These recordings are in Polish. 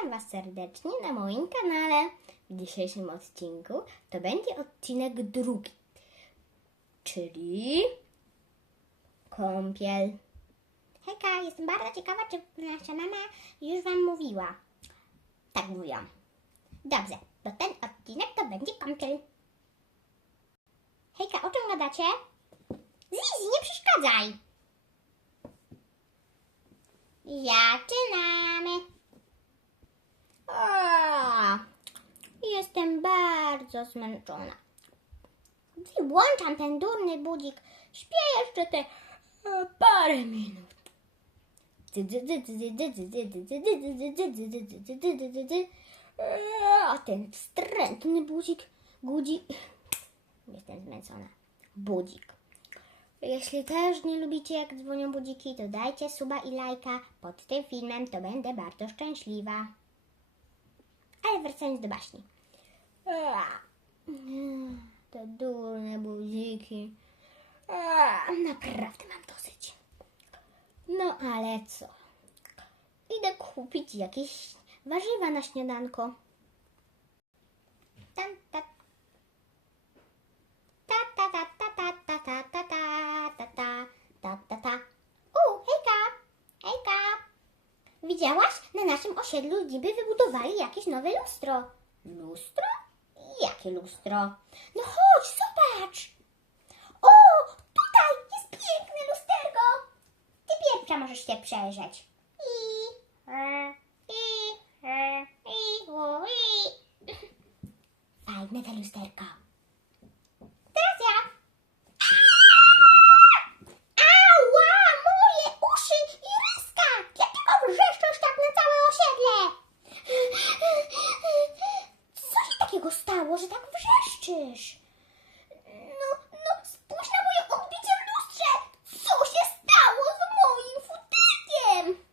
Witam Was serdecznie na moim kanale. W dzisiejszym odcinku to będzie odcinek drugi, czyli kąpiel. Hejka, jestem bardzo ciekawa, czy nasza mama już Wam mówiła. Tak mówiłam. Dobrze, to ten odcinek to będzie kąpiel. Hejka, o czym gadacie? Zizi, nie przeszkadzaj! Zaczynamy! O, jestem bardzo zmęczona. Włączam ten durny budzik. Śpię jeszcze te e, parę minut. A ten wstrętny budzik. Budzik. Jestem zmęczona. Budzik. Jeśli też nie lubicie jak dzwonią budziki, to dajcie suba i lajka pod tym filmem, to będę bardzo szczęśliwa. Ale wracając do baśni. Te durne budziki. Ua, Naprawdę mam dosyć. No ale co? Idę kupić jakieś warzywa na śniadanko. Tan, ta, ta ta ta ta ta ta ta ta ta ta ta ta ta ta U, hejka! Hejka! Widziałaś? Na naszym osiedlu niby wybudowali jakieś nowe lustro. Lustro? Jakie lustro? No chodź, zobacz! O, tutaj jest piękne lusterko! Ty pierwsza możesz się przejrzeć. I, e, i, e, i, u, i. Fajne te lusterko. Takiego stało, że tak wrzeszczysz? No, no, spójrz na moje odbicie w lustrze! Co się stało z moim futerkiem?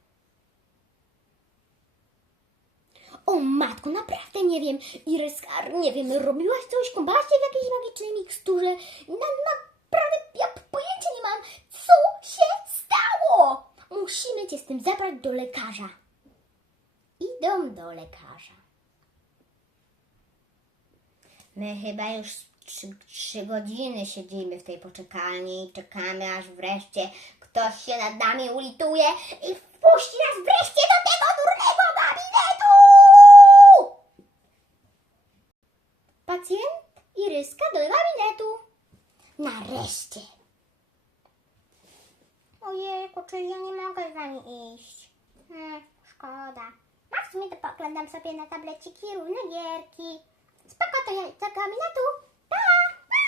O matko, naprawdę nie wiem. Iryska, nie wiem, robiłaś coś, kąpałaś się w jakiejś magicznej miksturze? Na, naprawdę, ja pojęcia nie mam, co się stało. Musimy cię z tym zabrać do lekarza. Idą do lekarza. My chyba już trzy, trzy godziny siedzimy w tej poczekalni i czekamy, aż wreszcie ktoś się nad nami ulituje i wpuści nas wreszcie do tego durnego gabinetu! Pacjent Iryska do gabinetu. Nareszcie. Ojejku, czyli ja nie mogę z wami iść. Hmm, szkoda. W sumie to poglądam sobie na tableciki różne gierki. To ja do gabinetu. Pa! pa!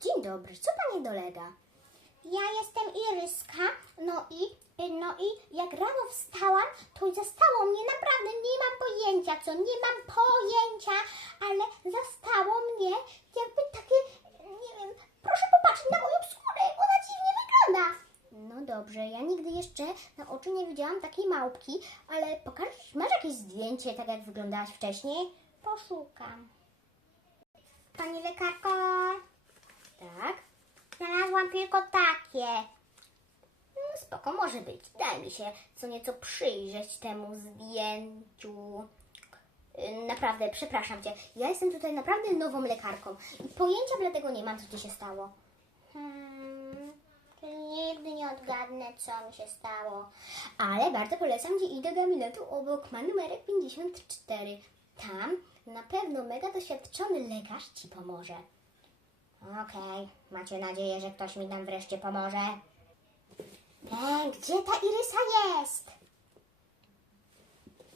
Dzień dobry, co pani dolega? Ja jestem Iryska, no i, no i jak rano wstałam, to zastało mnie naprawdę, nie mam pojęcia co, nie mam pojęcia, ale zastało mnie jakby takie, nie wiem, proszę popatrzeć na moją skórę, ona dziwnie wygląda. No dobrze, ja nigdy jeszcze na oczy nie widziałam takiej małpki, ale pokaż, masz jakieś zdjęcie, tak jak wyglądałaś wcześniej? Poszukam. Pani lekarko? Tak? Znalazłam tylko takie. No spoko, może być. Daj mi się co nieco przyjrzeć temu zdjęciu. Yy, Naprawdę, przepraszam Cię. Ja jestem tutaj naprawdę nową lekarką. I pojęcia dlatego nie mam, co Ci się stało. Hmm, czyli nigdy nie odgadnę, co mi się stało. Ale bardzo polecam Ci iść do gabinetu obok, ma numerek 54. Tam na pewno mega doświadczony lekarz Ci pomoże. Okej, macie nadzieję, że ktoś mi tam wreszcie pomoże? E, gdzie ta Irysa jest?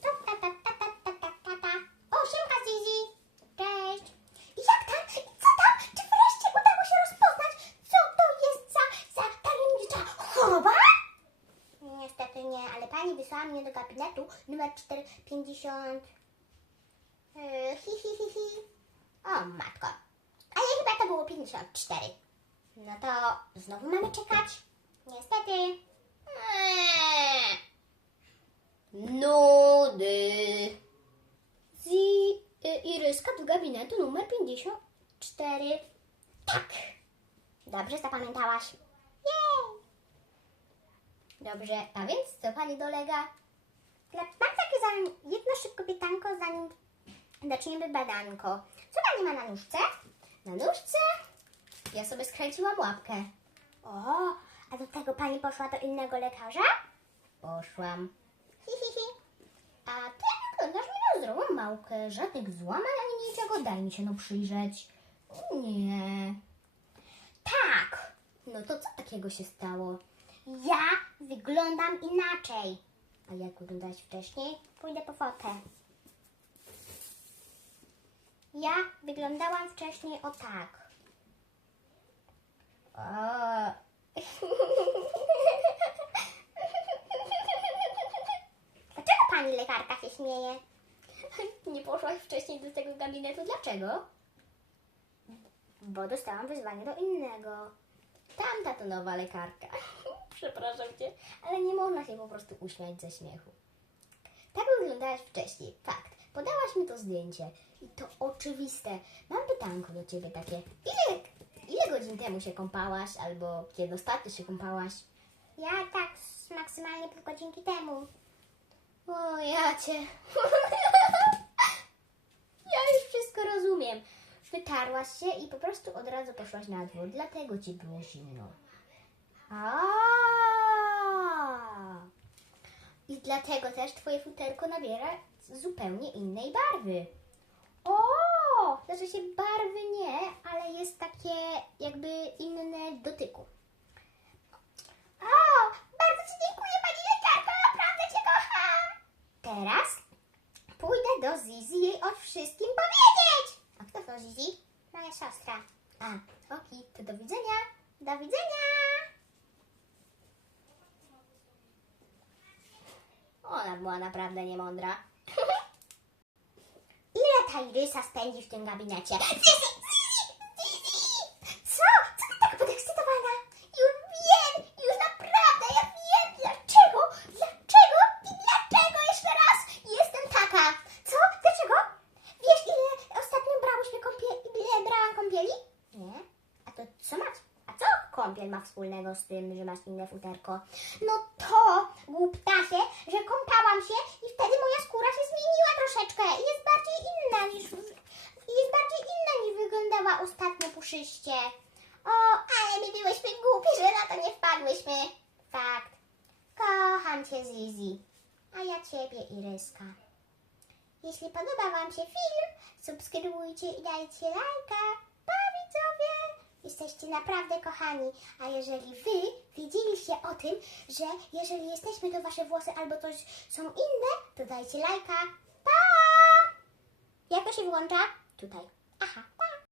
Ta, ta, ta, ta, ta, ta, ta, ta, ta. O, siemka Zizi. Cześć. I jak tam? I co tam? Czy wreszcie udało się rozpoznać, co to jest za, za tajemnicza choroba? Niestety nie, ale pani wysłała mnie do gabinetu numer 450. Yy. O, matko. Ale chyba to było 54. No to znowu mamy czekać? Niestety. Eee. Nudy. Zi y, Iryska do gabinetu numer 54. Tak. Dobrze zapamiętałaś. Jej. Dobrze, a więc co pani dolega? Dla zaczniemy badanko. Co pani ma na nóżce? Na nóżce? Ja sobie skręciłam łapkę. O, a do tego pani poszła do innego lekarza? Poszłam. Hi, hi, hi. A ty wyglądasz mi na zdrową małkę. Żadnych złamań ani niczego. Daj mi się no przyjrzeć. Nie. Tak. No to co takiego się stało? Ja wyglądam inaczej. A jak wyglądałaś wcześniej? Pójdę po fotę. Ja wyglądałam wcześniej o tak. O. Dlaczego pani lekarka się śmieje? Nie poszłaś wcześniej do tego gabinetu. Dlaczego? Bo dostałam wyzwanie do innego. Tamta to nowa lekarka. Przepraszam cię, ale nie można się po prostu uśmiać ze śmiechu. Tak wyglądałaś wcześniej, fakt. Podałaś mi to zdjęcie i to oczywiste. Mam pytanko do ciebie takie. Ile, ile godzin temu się kąpałaś albo kiedy ostatnio się kąpałaś? Ja tak maksymalnie pół godzinki temu. O, ja cię. ja już wszystko rozumiem. Wytarłaś się i po prostu od razu poszłaś na dwór, dlatego ci było zimno. A. I dlatego też twoje futerko nabiera zupełnie innej barwy. O! Znaczy się barwy nie, ale jest takie jakby inne dotyku. O! Bardzo Ci dziękuję Pani lekarko, naprawdę Cię kocham! Teraz pójdę do Zizi jej o wszystkim powiedzieć! A kto to Zizi? Moja siostra. A, oki, to do widzenia. Do widzenia! Ona była naprawdę niemądra. Ile ta Irysa spędzi w tym gabinecie? Co? Co ty tak podekscytowana? Już wiem! Już naprawdę, ja wiem! Dlaczego? Dlaczego? I dlaczego jeszcze raz jestem taka? Co? Dlaczego? Wiesz, ile ostatnio brałam kąpieli? Nie. A to co masz? A co kąpiel ma wspólnego z tym, że masz inne futerko? No to, głuptasie, że kąpałam się i wtedy moja skóra się zmieniła troszeczkę i jest bardziej inna niż... Jest bardziej inna niż wyglądała ostatnio puszyście. O, ale my byłyśmy głupi, że na to nie wpadłyśmy. Fakt. Kocham cię, Zizi. A ja ciebie, Iryska. Jeśli podoba Wam się film, subskrybujcie i dajcie lajka. Jesteście naprawdę kochani. A jeżeli Wy wiedzieliście o tym, że jeżeli jesteśmy, to Wasze włosy albo coś są inne, to dajcie lajka. Pa! Jak to się włącza? Tutaj. Aha.